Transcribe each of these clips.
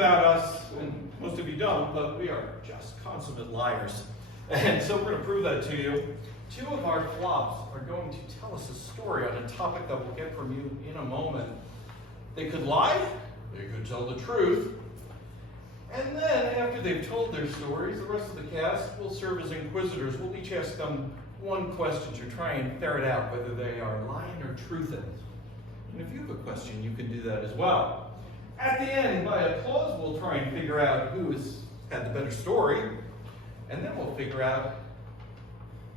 about us, and most of you don't, but we are just consummate liars. And so we're going to prove that to you. Two of our flops are going to tell us a story on a topic that we'll get from you in a moment. They could lie, they could tell the truth, and then after they've told their stories, the rest of the cast will serve as inquisitors. We'll each ask them one question to try and ferret out whether they are lying or truthing. And if you have a question, you can do that as well. At the end, by applause, we'll try and figure out who has had the better story, and then we'll figure out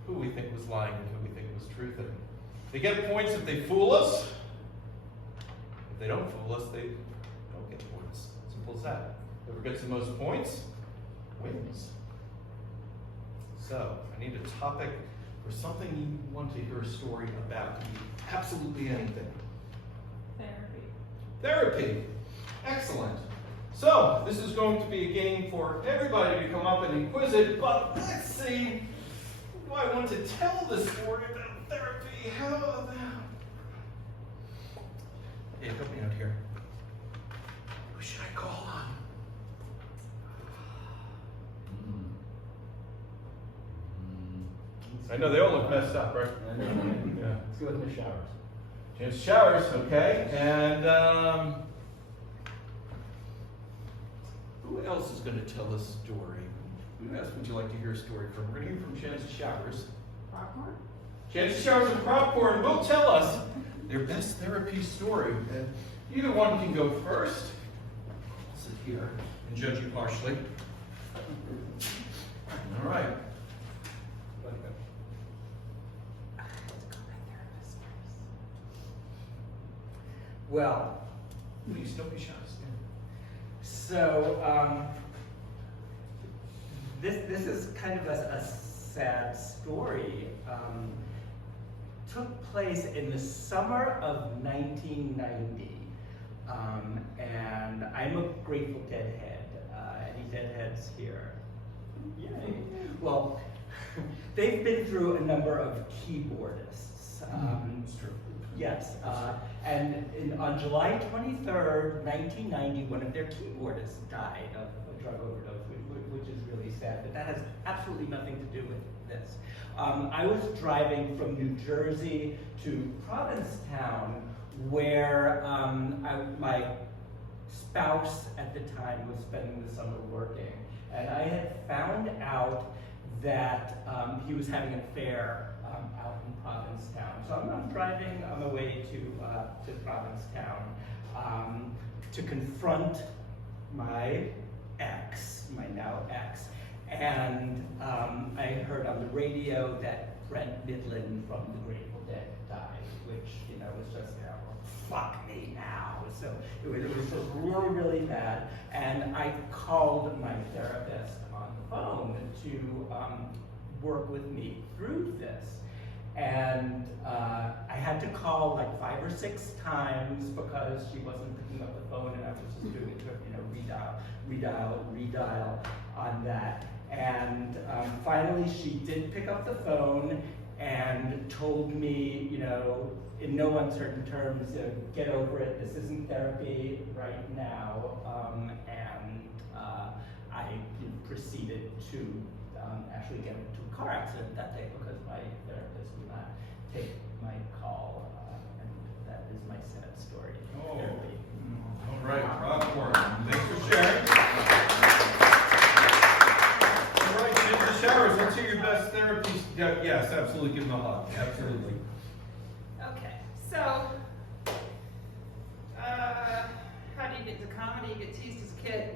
who we think was lying and who we think was truthing. They get points if they fool us. If they don't fool us, they don't get points. Simple as that. Whoever gets the most points wins. So, I need a topic or something you want to hear a story about. It could be absolutely anything. Therapy. Excellent. So, this is going to be a game for everybody to come up and inquisite, but let's see who I want to tell the story about therapy. How about Hey, help me out here. Who should I call on? I know they all look messed up, right? Yeah. Let's go with Miss Showers. James Showers, okay. And who else is going to tell a story? Who else would you like to hear a story from? We're going to hear from Chance Showers. Popcorn? Chance Showers and Popcorn will tell us their best therapy story. And either one can go first. I'll sit here and judge you harshly. All right. Well, Please don't be shy. so this is kind of a sad story. Took place in the summer of 1990, and I'm a Grateful Dead head. Any Deadheads here? Yay. Well, they've been through a number of keyboardists. It's true. Yes, and on July 23rd, 1990, one of their keyboardists died of a drug overdose, which is really sad, but that has absolutely nothing to do with this. I was driving from New Jersey to Provincetown, where my spouse at the time was spending the summer working, and I had found out that he was having an affair out in Provincetown. So I'm driving on the way to Provincetown to confront my ex, my now ex. And I heard on the radio that Brent Midland from the Grateful Dead died, which, you know, was just, you know, fuck me now. So it was just really, really bad. And I called my therapist on the phone to work with me through this. And I had to call like 5 or 6 times because she wasn't picking up the phone, and I was just doing it, you know, redial on that. And finally, she did pick up the phone and told me, you know, in no uncertain terms, get over it. This isn't therapy right now. And I proceeded to actually get into a car accident that day because my therapist would not take my call, and that is my sad story. Oh. All right, Popcorn. Thanks for sharing. All right, Chance Showers, let's hear your best therapy. Yes, absolutely. Give them a hug. Absolutely. Okay, so how do you get into comedy? You get teased as a kid.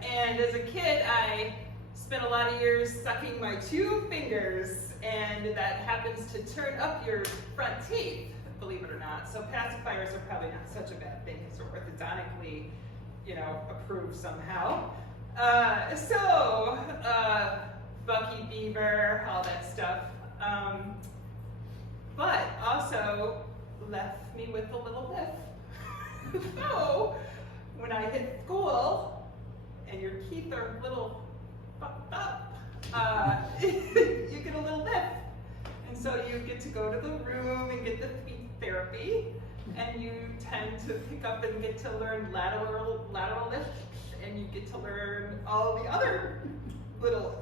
And as a kid, I spent a lot of years sucking my 2 fingers, and that happens to turn up your front teeth, believe it or not. So pacifiers are probably not such a bad thing because they're orthodontically, you know, approved somehow. Bucky Beaver, all that stuff. But also left me with a little lift. So when I hit school, and your teeth are a little fucked up, you get a little lift. And so you get to go to the room and get the feet therapy. and you tend to pick up and get to learn lateral lifts, and you get to learn all the other little,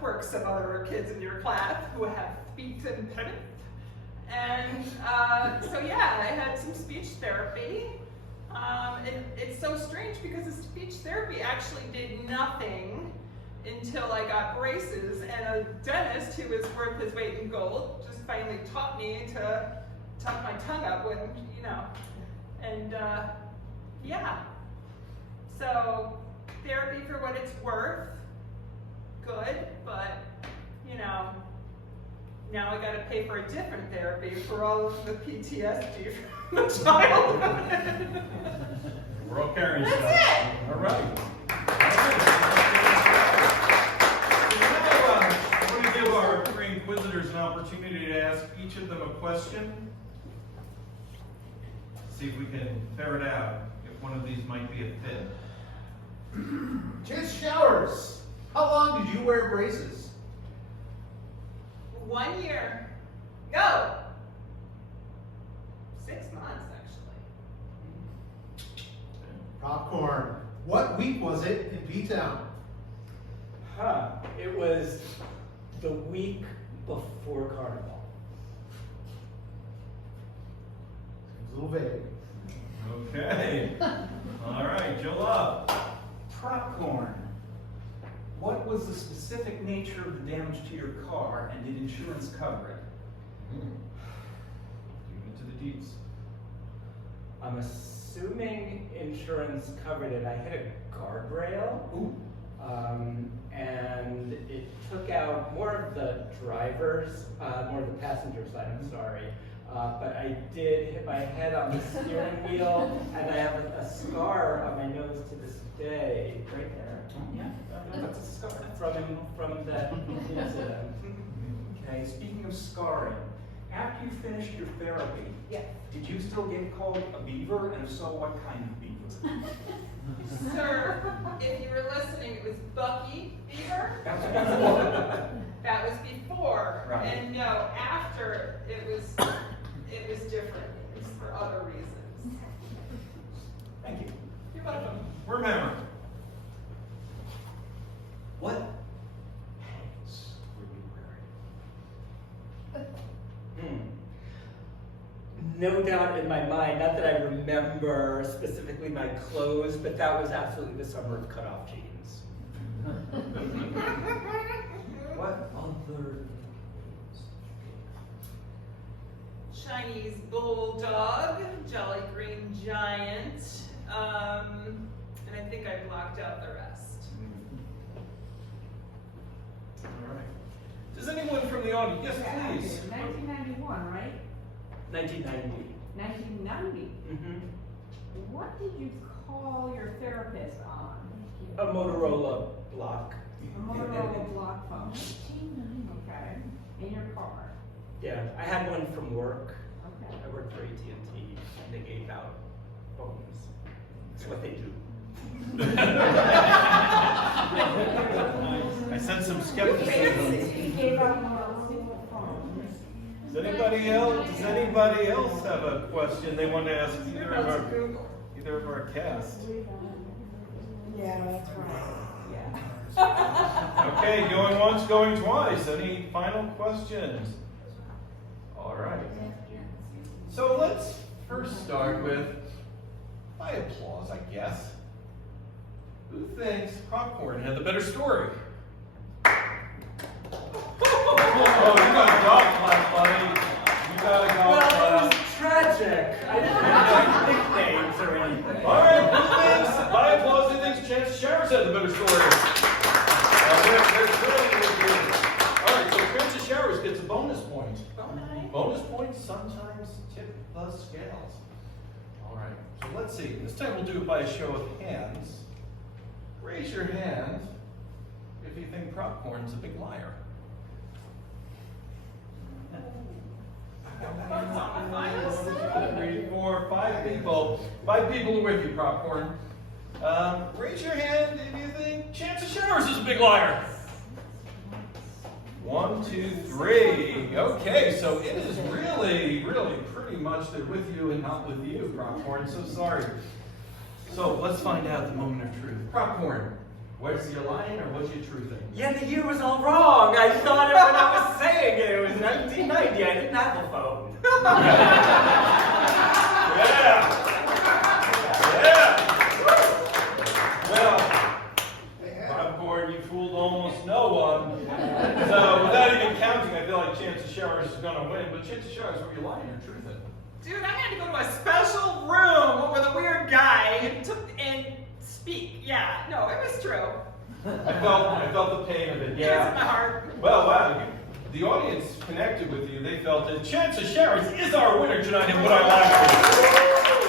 quirks of other kids in your class who have speech impediments. And so yeah, I had some speech therapy. And it's so strange because the speech therapy actually did nothing until I got braces, and a dentist who was worth his weight in gold just finally taught me to tuck my tongue up when, and yeah. So therapy for what it's worth, good, but now I gotta pay for a different therapy for all of the PTSD from my childhood. We're all carrying That's stuff. it. All right. Now, I'm going to give our three inquisitors an opportunity to ask each of them a question. See if we can ferret out if one of these might be a fit. Chance Showers, how long did you wear braces? 1 year. Go. 6 months, actually. Popcorn, what week was it in P-Town? It was the week before Carnival. Seems a little vague. Okay. All right, Joe Love. Popcorn. What was the specific nature of the damage to your car, and did insurance cover it? Into the deeds. I'm assuming insurance covered it. I hit a guardrail. Ooh. And it took out more of the driver's, more of the passenger side, I'm sorry. But I did hit my head on the steering wheel, and I have a scar on my nose to this day, right there. Yeah, that's a scar. From that incident. Okay, speaking of scarring, after you finished your therapy, Yeah. did you still get called a beaver, and if so, what kind of beaver? Sir, if you were listening, it was Bucky Beaver. That's before. That was before. Right. And no, after it was different. It was for other reasons. Thank you. You're welcome. Remember. What pants were you wearing? No doubt in my mind, not that I remember specifically my clothes, but that was absolutely the summer of cutoff jeans. What other Chinese bulldog, Jolly Green Giant, and I think I blocked out the rest. All right. Does anyone from the audience? Yes, please. 1991, right? 1990. 1990. Mm-hmm. What did you call your therapist on? A Motorola block. A Motorola block phone. Okay. In your car. Yeah, I had one from work. Okay. I worked for AT&T, and they gave out phones. That's what they do. I sense some skepticism. He gave out Motorola phones. Does anybody else have a question they want to ask either of our cast? Yeah, that's right. Yeah. Okay, going once, going twice. Any final questions? All right. So let's first start with, by applause, I guess. Who thinks Popcorn had the better story? Oh, you got a golf clap, buddy. You got a golf Well, it clap. was tragic. I didn't have nicknames or anything. All right, who thinks, by applause, who thinks Chance Showers had the better story? They're thrilled with you. All right, so Chance Showers gets a bonus point. Bonus points sometimes tip the scales. All right, so let's see. This time we'll do it by a show of hands. Raise your hand if you think Popcorn's a big liar. One, two, three, four, five people. 5 people are with you, Popcorn. Raise your hand if you think Chance Showers is a big liar. 1, 2, 3. Okay, so it is really pretty much they're with you and not with you, Popcorn. So sorry. So let's find out the moment of truth. Popcorn, was you lying or was you truthing? Yeah, the year was all wrong. I thought it when I was saying it. It was 1990. I didn't have a phone. Yeah. Well, Popcorn, you fooled almost no one. So without even counting, I feel like Chance of Showers is gonna win. But Chance of Showers, were you lying or truthing? Dude, I had to go to a special room with a weird guy and speak. Yeah, no, it was true. I felt the pain of it. It was in Yeah. my heart. Well, wow. The audience connected with you. They felt that Chance of Showers is our winner tonight, and what I like.